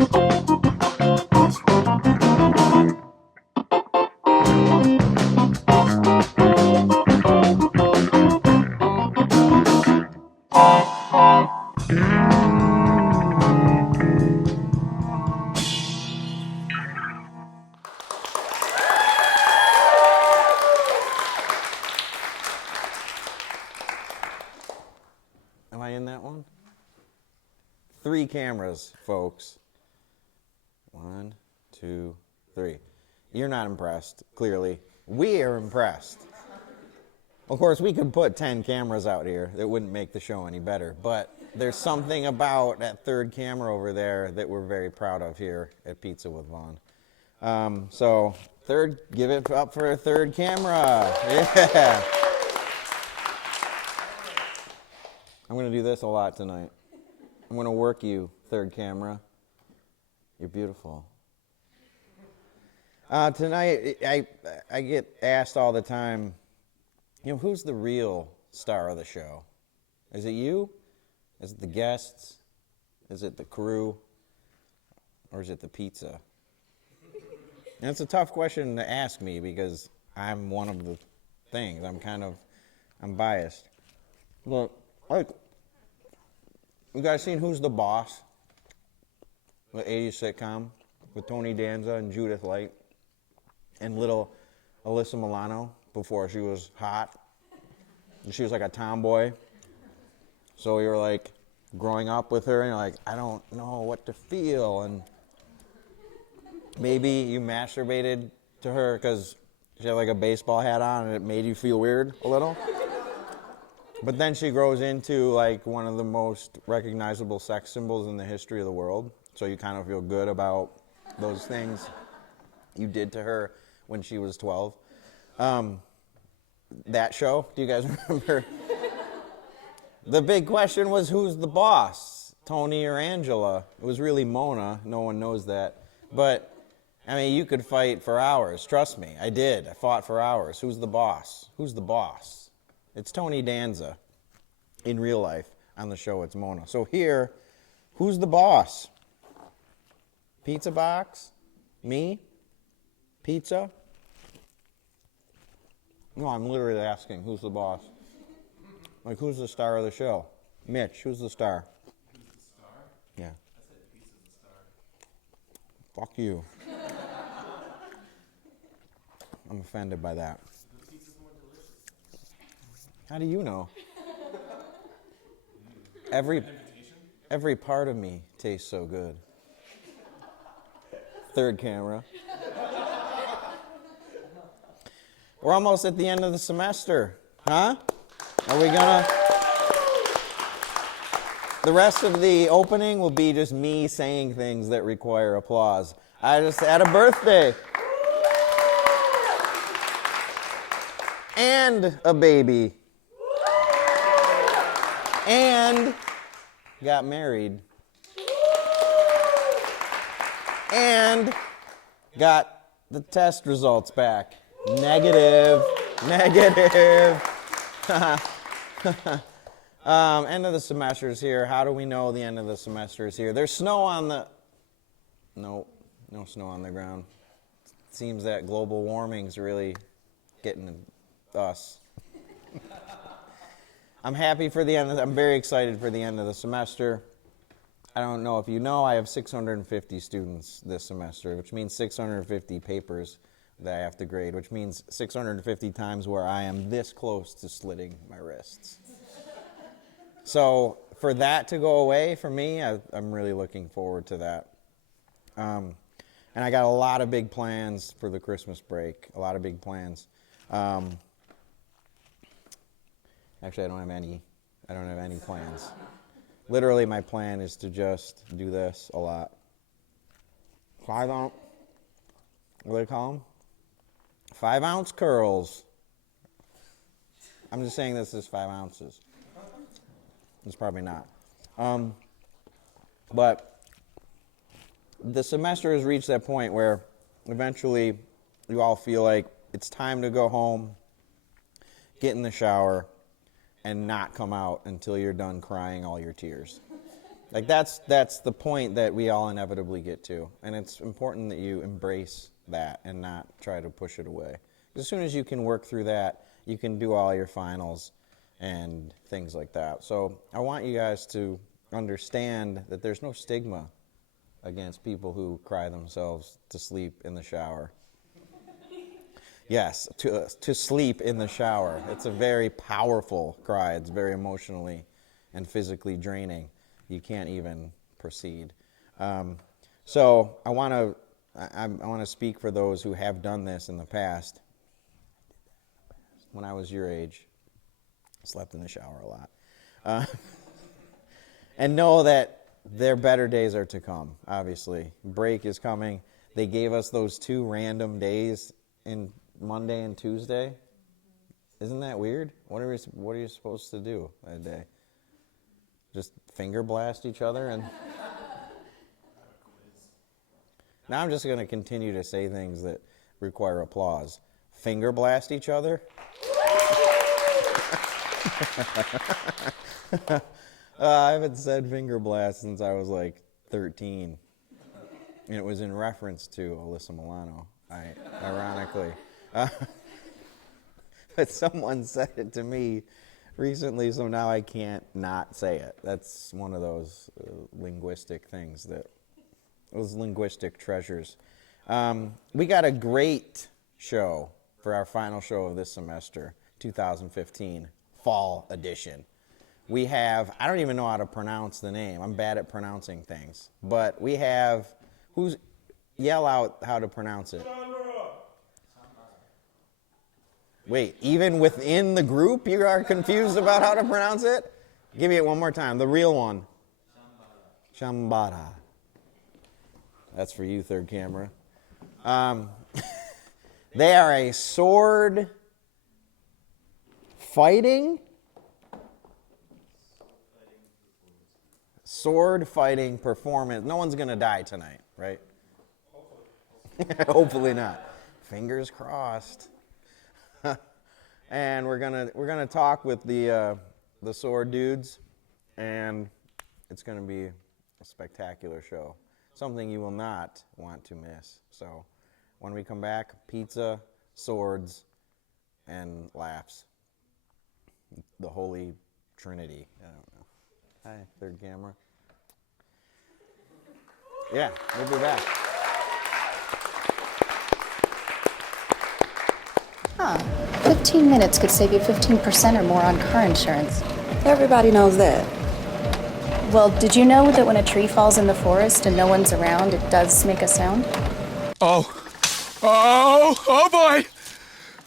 Am I in that one? 3 cameras, folks. 1, 2, 3. You're not impressed, clearly. We are impressed. Of course, we could put 10 cameras out here. That wouldn't make the show any better. But there's something about that 3rd camera over there that we're very proud of here at Pizza with Vaughan. So, give it up for a 3rd camera. Yeah. I'm going to do this a lot tonight. I'm going to work you, 3rd camera. You're beautiful. Tonight, I get asked all the time, who's the real star of the show? Is it you? Is it the guests? Is it the crew? Or is it the pizza? And it's a tough question to ask me because I'm one of the things. I'm biased. But, you guys seen Who's the Boss? The 80s sitcom with Tony Danza and Judith Light and little Alyssa Milano before she was hot. And she was like a tomboy. So you're like growing up with her and you're like, I don't know what to feel. And maybe you masturbated to her because she had like a baseball hat on and it made you feel weird a little. But then she grows into like one of the most recognizable sex symbols in the history of the world. So you kind of feel good about those things you did to her when she was 12. That show, do you guys remember? The big question was, who's the boss? Tony or Angela? It was really Mona. No one knows that. But, you could fight for hours. Trust me, I did. I fought for hours. Who's the boss? Who's the boss? It's Tony Danza. In real life, on the show, it's Mona. So here, who's the boss? Pizza box? Me? Pizza? No, I'm literally asking, who's the boss? Like, who's the star of the show? Mitch, who's the star? Who's the star? Yeah. I said pizza's the star. Fuck you. I'm offended by that. The pizza's more delicious. How do you know? Every part of me tastes so good. 3rd camera. We're almost at the end of the semester. Huh? Are we gonna... The rest of the opening will be just me saying things that require applause. I just had a birthday. And a baby. And got married. And got the test results back. Negative. End of the semester is here. How do we know the end of the semester is here? There's snow on the... No snow on the ground. It seems that global warming's really getting us. I'm happy for the end. I'm very excited for the end of the semester. I don't know if you know, I have 650 students this semester, which means 650 papers that I have to grade, which means 650 times where I am this close to slitting my wrists. So for that to go away for me, I'm really looking forward to that. And I got a lot of big plans for the Christmas break, a lot of big plans. Actually, I don't have any plans. Literally, my plan is to just do this a lot. 5-ounce, what do they call them? 5-ounce curls. I'm just saying this is 5 ounces. It's probably not. But the semester has reached that point where eventually you all feel like it's time to go home, get in the shower, and not come out until you're done crying all your tears. Like that's the point that we all inevitably get to, and it's important that you embrace that and not try to push it away. As soon as you can work through that, you can do all your finals and things like that. So I want you guys to understand that there's no stigma against people who cry themselves to sleep in the shower. Yes, to sleep in the shower. It's a very powerful cry. It's very emotionally and physically draining. You can't even proceed. So I want to speak for those who have done this in the past. When I was your age, I slept in the shower a lot. And know that their better days are to come, obviously. Break is coming. They gave us those 2 random days in Monday and Tuesday. Isn't that weird? What are you supposed to do that day? Just finger blast each other? And now I'm just going to continue to say things that require applause. Finger blast each other? I haven't said finger blast since I was like 13. And it was in reference to Alyssa Milano, ironically. But someone said it to me recently, so now I can't not say it. That's one of those linguistic things, those linguistic treasures. We got a great show for our final show of this semester, 2015, fall edition. We have, I don't even know how to pronounce the name. I'm bad at pronouncing things. But we have, yell out how to pronounce it. Wait, even within the group you are confused about how to pronounce it? Give me it one more time, the real one. Chanbara. That's for you, third camera. They are a sword fighting performance. No one's going to die tonight, right? Hopefully not. Fingers crossed. And we're gonna talk with the sword dudes, and it's gonna be a spectacular show. Something you will not want to miss. So when we come back, pizza, swords, and laughs. The Holy Trinity. I don't know. Hi, third camera. Yeah, we'll be back. Huh. 15 minutes could save you 15% or more on car insurance. Everybody knows that. Well, did you know that when a tree falls in the forest and no one's around, it does make a sound? Oh boy!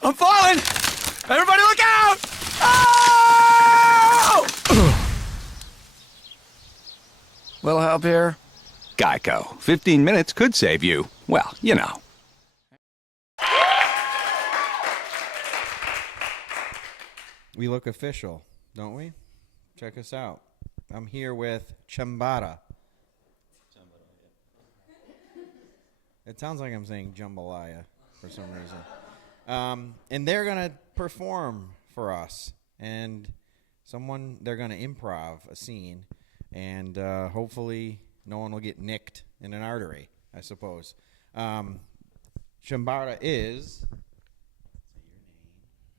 I'm falling! Everybody look out! Oh! Little help here? Geico. 15 minutes could save you, well, you know. We look official, don't we? Check us out. I'm here with Chanbara. It sounds like I'm saying jambalaya for some reason. And they're going to perform for us. And they're going to improv a scene. And hopefully no one will get nicked in an artery, I suppose. Chanbara is...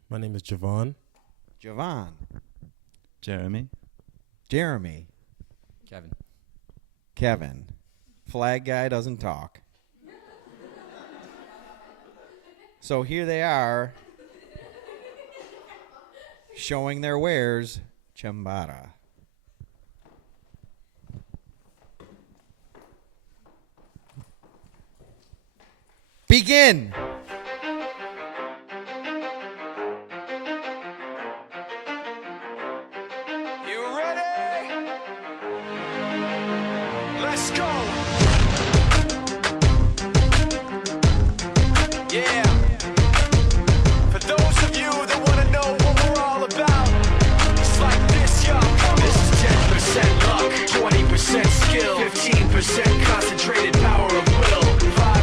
My name is Javon. Javon. Jeremy. Jeremy. Kevin. Flag guy doesn't talk. So here they are, showing their wares, Chanbara. Begin! You ready? Let's go! Yeah! For those of you that want to know what we're all about, it's like this, yo. This is 10% luck, 20% skill, 15% concentrated power of will,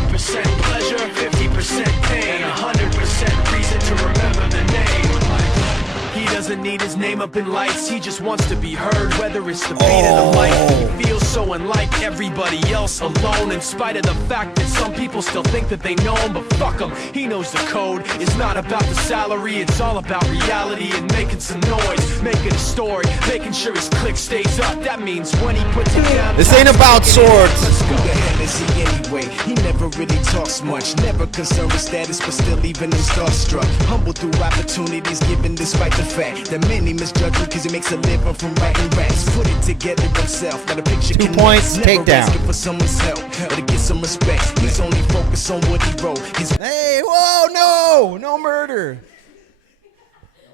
5% pleasure, 50% pain, and 100% reason to remember the name. He doesn't need his name up in lights, he just wants to be heard, whether it's the beat of the mic, he feels everybody else alone. In spite of the fact that some people still think that they know him, but fuck him, he knows the code. It's not about the salary, it's all about reality and making some noise, making a story, making sure his click stays up. That means when he puts it down, This ain't about swords. who the hell is he anyway? He never really talks much, never concerned with status, but still leaving him starstruck. Humble through opportunities given despite the fact that many misjudge him because he makes a living from writing raps. Put it together himself, got a picture 2 connects. points, Never takedown. asking for someone's help or to get some respect. He's only focused on what he wrote. His Hey, whoa, no murder.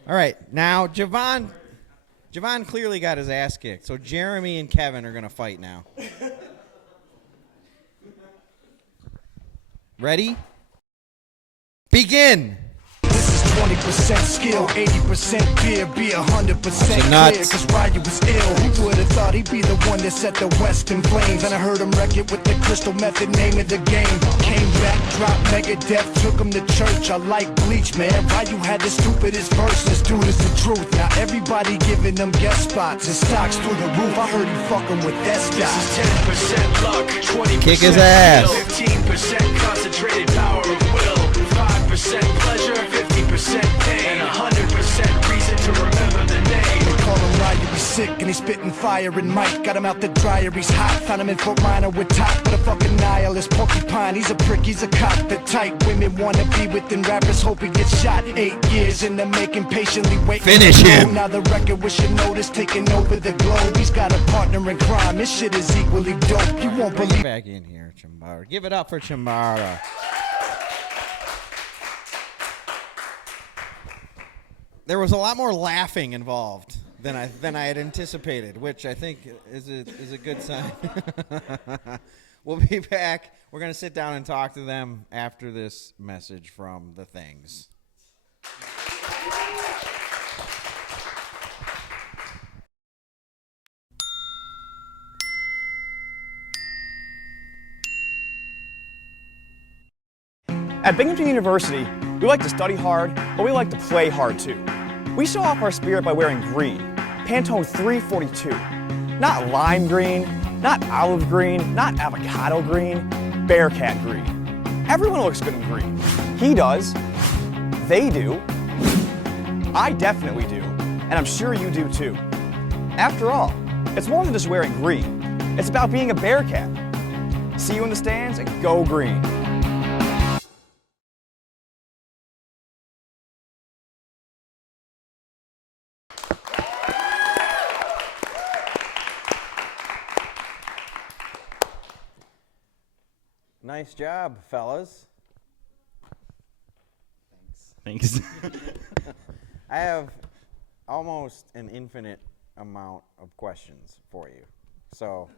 All right, now Javon clearly got his ass kicked, so Jeremy and Kevin are going to fight now. Ready? Begin. This is 20% skill, 80% beer, be 100% clear, nuts. cause Ryan was ill. Who would've thought he'd be the one that set the West in flames? And I heard him wreck it with the crystal method, name of the game. Came back, dropped Megadeth, took him to church. I like Bleach, man. Ryu had the stupidest verse, this dude is the truth. Now everybody giving them guest spots and stocks through the roof. I heard he fucking with that stock. This is 10% luck, 20% Kick his ass. 15% concentrated power of will, 5% pleasure, 50% pain, and 100% reason to remember the name. They call him Ryu, he's sick and he's spitting fire and Mike. Got him out the dryer, he's hot. Found him in Fort Minor with top, but a fucking nihilist porcupine. He's a prick, he's a cop. The type women wanna be within rappers, hope he gets shot. 8 years in the making, patiently waiting. Finish to him. go. Now the record with your notice taking over the globe. He's got a partner in crime, this shit is equally dope. You won't Bring believe it back in here, Chanbara. Give it up for Chanbara. There was a lot more laughing involved than I had anticipated, which I think is a good sign. We'll be back. We're going to sit down and talk to them after this message from the Things. At Binghamton University, we like to study hard, but we like to play hard too. We show off our spirit by wearing green, Pantone 342. Not lime green, not olive green, not avocado green, Bearcat green. Everyone looks good in green. He does, they do, I definitely do, and I'm sure you do too. After all, it's more than just wearing green. It's about being a Bearcat. See you in the stands and go green. Nice job, fellas. Thanks. I have almost an infinite amount of questions for you. So,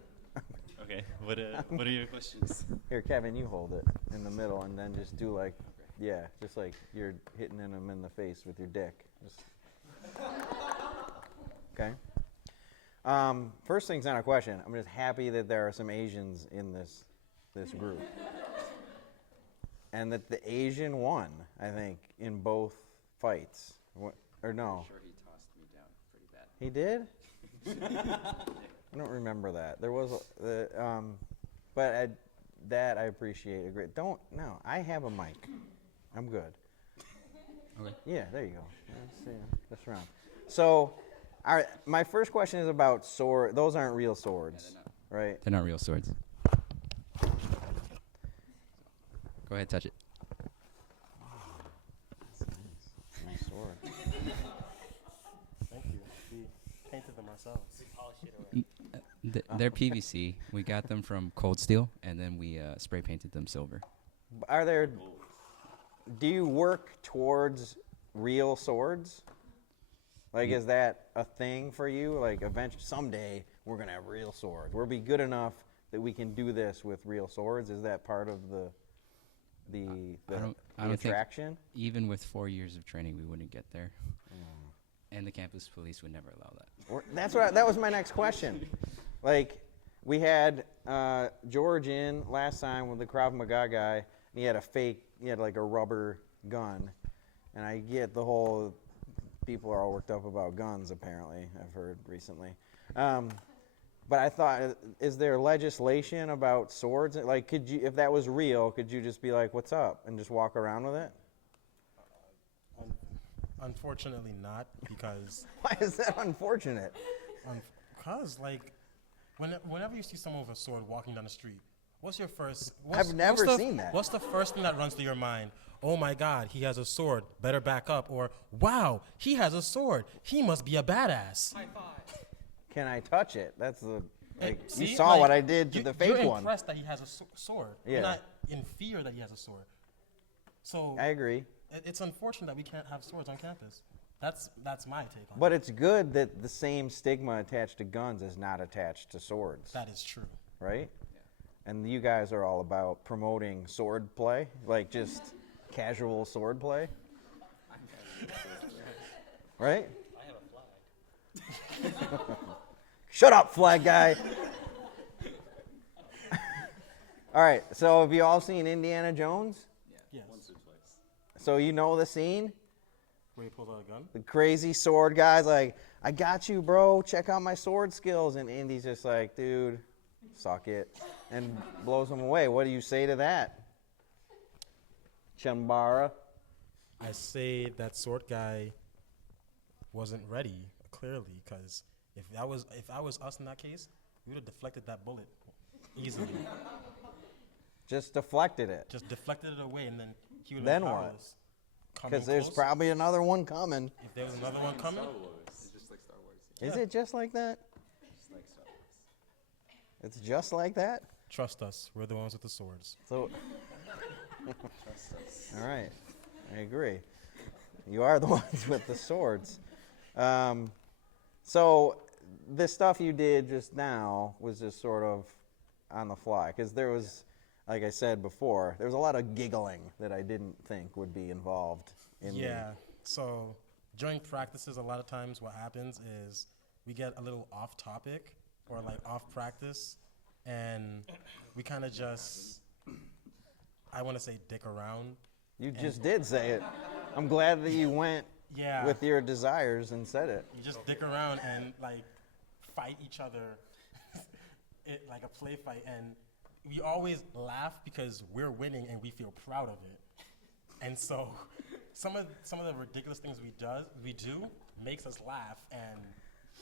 Okay. What are your questions? here, Kevin, you hold it in the middle and then just do like, yeah, just like you're hitting them in the face with your dick. Just okay. First thing's not a question. I'm just happy that there are some Asians in this group. And that the Asian won, I think, in both fights. Or no? I'm sure he tossed me down pretty bad. He did? I don't remember that. There was but that I appreciate a great. No, I have a mic. I'm good. Okay. Yeah, there you go. Let's see this round. So, my first question is about sword. Those aren't real swords, right? They're not real swords. Go ahead, touch it. Nice sword. Thank you. We painted them ourselves. They're PVC. We got them from Cold Steel, and then we spray painted them silver. Do you work towards real swords? Like, is that a thing for you? Like, eventually, someday, we're going to have real swords. We'll be good enough that we can do this with real swords. Is that part of the I don't attraction? think even with 4 years of training, we wouldn't get there. And the campus police would never allow that. That was my next question. Like, we had George in last time with the Krav Maga guy, and he had like a rubber gun. And I get the whole, people are all worked up about guns, apparently, I've heard recently. But I thought, is there legislation about swords? Like, could you, if that was real, could you just be like, "What's up," and just walk around with it? Unfortunately not, because Why is that unfortunate? like, whenever you see someone with a sword walking down the street, what's your first? I've never seen that. What's the first thing that runs through your mind? Oh my God, he has a sword. Better back up. Or wow, he has a sword. He must be a badass. Can I touch it? That's the like. See, you saw like, what I did to the fake you're one. impressed that he has a sword. Yeah. You're not in fear that he has a sword. So I agree. it's unfortunate that we can't have swords on campus. That's my take on it. But it's good that the same stigma attached to guns is not attached to swords, That is true. right? And you guys are all about promoting sword play, like just casual sword play, right? I have a flag. Shut up, flag guy. All right, so have you all seen Indiana Jones? Yes. So you know the scene? Where he pulls out a gun? The crazy sword guy's like, "I got you, bro. Check out my sword skills." And Indy's just like, "Dude, suck it," and blows him away. What do you say to that, Chanbara? I say that sword guy wasn't ready, clearly, because if I was us in that case, we would have deflected that bullet easily. Just deflected it. Just deflected it away, and then he would have Then been what? powerless. Coming Because there's close, probably another one coming. if there was another one coming, Is it just like that? It's just like that? trust us, we're the ones with the swords. So, all right, I agree. You are the ones with the swords. So, the stuff you did just now was just sort of on the fly, because there was, like I said before, there was a lot of giggling that I didn't think would be involved in Yeah. So during practices, a lot of times what happens is we get a little off topic or like off practice, and we kind of just, I want to say, dick around. You just did say it. I'm glad that you went Yeah. with your desires and said it. You just dick around and like fight each other, like a play fight, and we always laugh because we're winning and we feel proud of it. And so some of the ridiculous things we do makes us laugh, and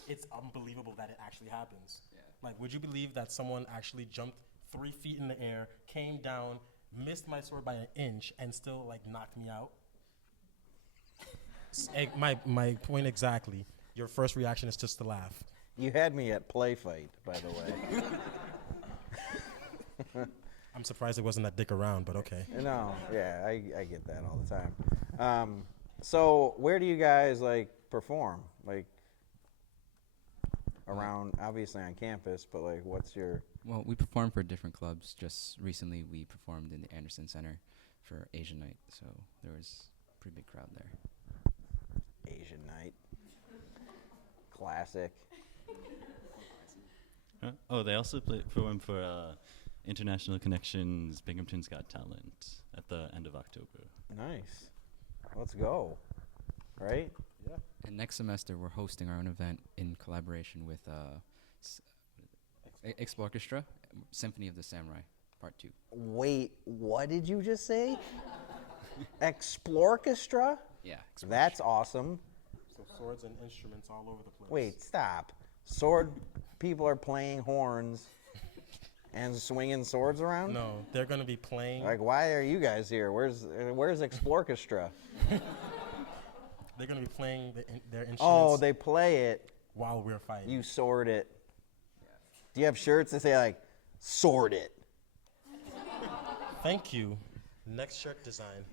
it's unbelievable that it actually happens. Yeah. Like, would you believe that someone actually jumped 3 feet in the air, came down, missed my sword by an inch, and still like knocked me out? My point exactly. Your first reaction is just to laugh. You had me at play fight, by the way. I'm surprised it wasn't that dick around, but okay. No, yeah, I get that all the time. So where do you guys like perform? Like around, obviously on campus, but like what's your? Well, we perform for different clubs. Just recently, we performed in the Anderson Center for Asian Night, so there was a pretty big crowd there. Asian night. Classic. Huh? Oh, they also perform for International Connections Binghamton's Got Talent at the end of October. Nice. Let's go. Right? Yeah. And next semester, we're hosting our own event in collaboration with Orchestra, Symphony of the Samurai, Part 2. Wait, what did you just say? Explorchestra? Yeah. That's awesome. So swords and instruments all over the place. Wait, stop. Sword people are playing horns and swinging swords around? No, they're gonna be playing. Like, why are you guys here? Where's Explorchestra? They're gonna be playing their instruments. Oh, they play it. while we're fighting. You sword it. Do you have shirts that say like, sword it? Thank you. Next shirt design.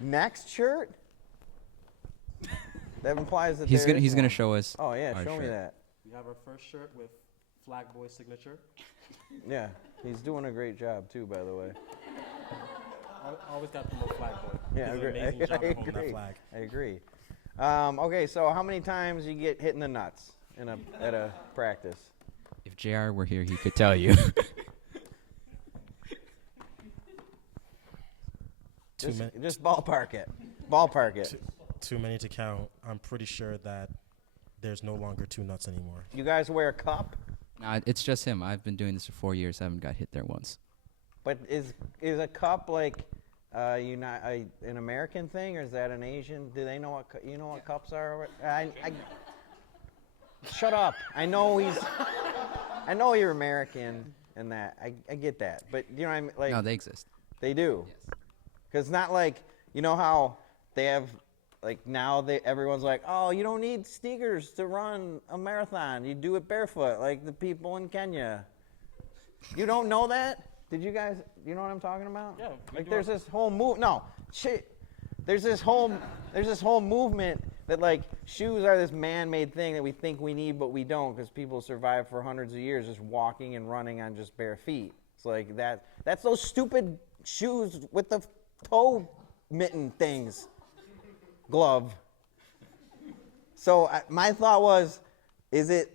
Next shirt? That implies that He's there gonna is show one. us. Oh yeah, our show me shirt. that. We have our first shirt with Flag Boy signature. Yeah, he's doing a great job too, by the way. Always got to promote Flag Boy. Yeah, He I does an agree. amazing job I of holding that agree. flag. I agree. Okay, so how many times you get hit in the nuts at a practice? If JR were here, he could tell you. Just ballpark it. Ballpark it. Too many to count. I'm pretty sure that there's no longer two nuts anymore. You guys wear a cup, Nah, it's just him. I've been doing this for 4 years. I haven't got hit there once. but is a cup like an American thing, or is that an Asian? Do they know what you know what cups are? Shut up. I know you're American and that. I get that. But you know what I mean? Like, No, they exist. they do. Yes. Because it's not like, you know how they have, like now everyone's like, oh, you don't need sneakers to run a marathon. You do it barefoot like the people in Kenya. You don't know that? Did you guys, you know what I'm talking about? Yeah, we Like do there's this whole there's this whole movement that like shoes are this man-made thing that we think we need, but we don't, because people survive for hundreds of years just walking and running on just bare feet. It's like that's those stupid shoes with the toe mitten things. Glove. So my thought was, is it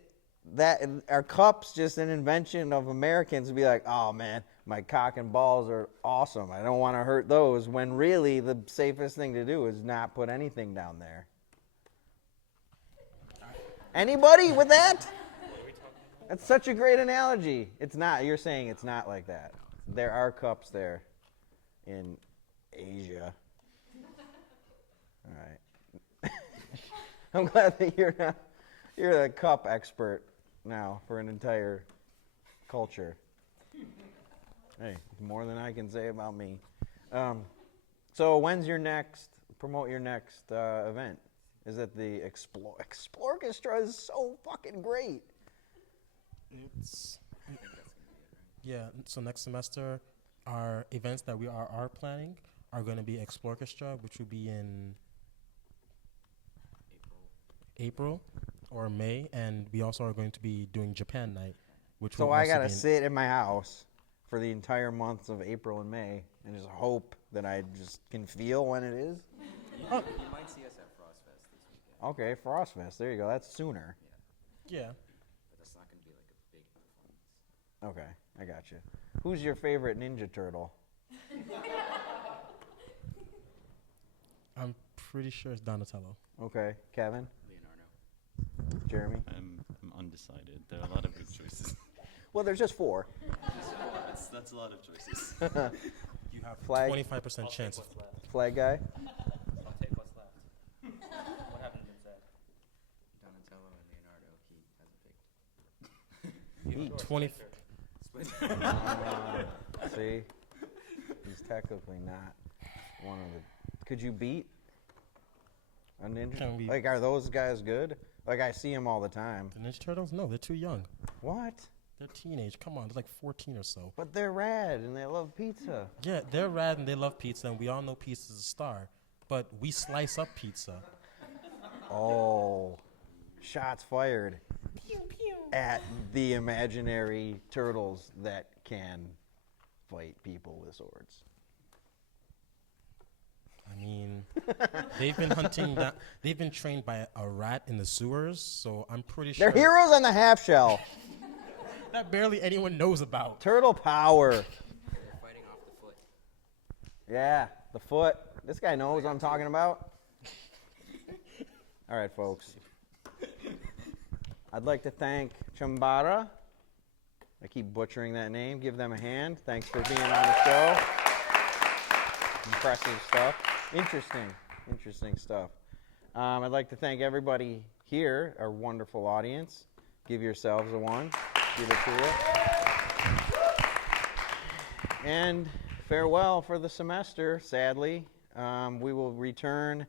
that are cups just an invention of Americans to be like, oh man, my cock and balls are awesome, I don't want to hurt those, when really the safest thing to do is not put anything down there. Anybody with that? That's such a great analogy. It's not, you're saying it's not like that. There are cups there in Asia. All right. I'm glad that you're the cup expert now for an entire culture. Hey, more than I can say about me. So when's promote your next event? Is it the Explorchestra is so fucking great. Yeah, so next semester, our events that we are planning are going to be Explorchestra, which will be in April or May, and we also are going to be doing Japan Night, which So will I also gotta be in- sit in my house for the entire months of April and May and just hope that I just can feel when it is. You might see us at Frostfest this weekend. Okay, Frostfest. There you go. That's sooner. Yeah. But that's not going to be like a big performance. Okay, I got you. Who's your favorite Ninja Turtle? I'm pretty sure it's Donatello. Okay, Kevin, Leonardo. Jeremy. I'm undecided. There are a lot of good choices. Well, there's just 4. That's a lot of choices. You have Flag. 25% chance. Flag guy. I'll take what's left. What happened instead? Donatello and Leonardo, he hasn't picked. 20. See, he's technically not one of the. Could you beat a ninja? Can we- Like, are those guys good? Like, I see them all the time. The Ninja Turtles? No, they're too young. What? They're teenage. Come on, they're like 14 or so. But they're rad and they love pizza. Yeah, they're rad and they love pizza, and we all know pizza's a star. But we slice up pizza. Oh, shots fired at the imaginary turtles that can fight people with swords. I mean, they've been hunting that. They've been trained by a rat in the sewers, so I'm pretty sure They're heroes on the half shell. that barely anyone knows about. Turtle power. They're fighting off the foot. Yeah, the foot. This guy knows what I'm talking about. All right, folks. I'd like to thank Chanbara. I keep butchering that name. Give them a hand. Thanks for being on the show. Impressive stuff. Interesting stuff. I'd like to thank everybody here, our wonderful audience. Give yourselves a one. Give it to you. And farewell for the semester, sadly. We will return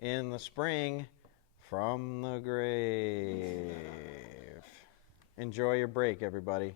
in the spring from the grave. Enjoy your break, everybody.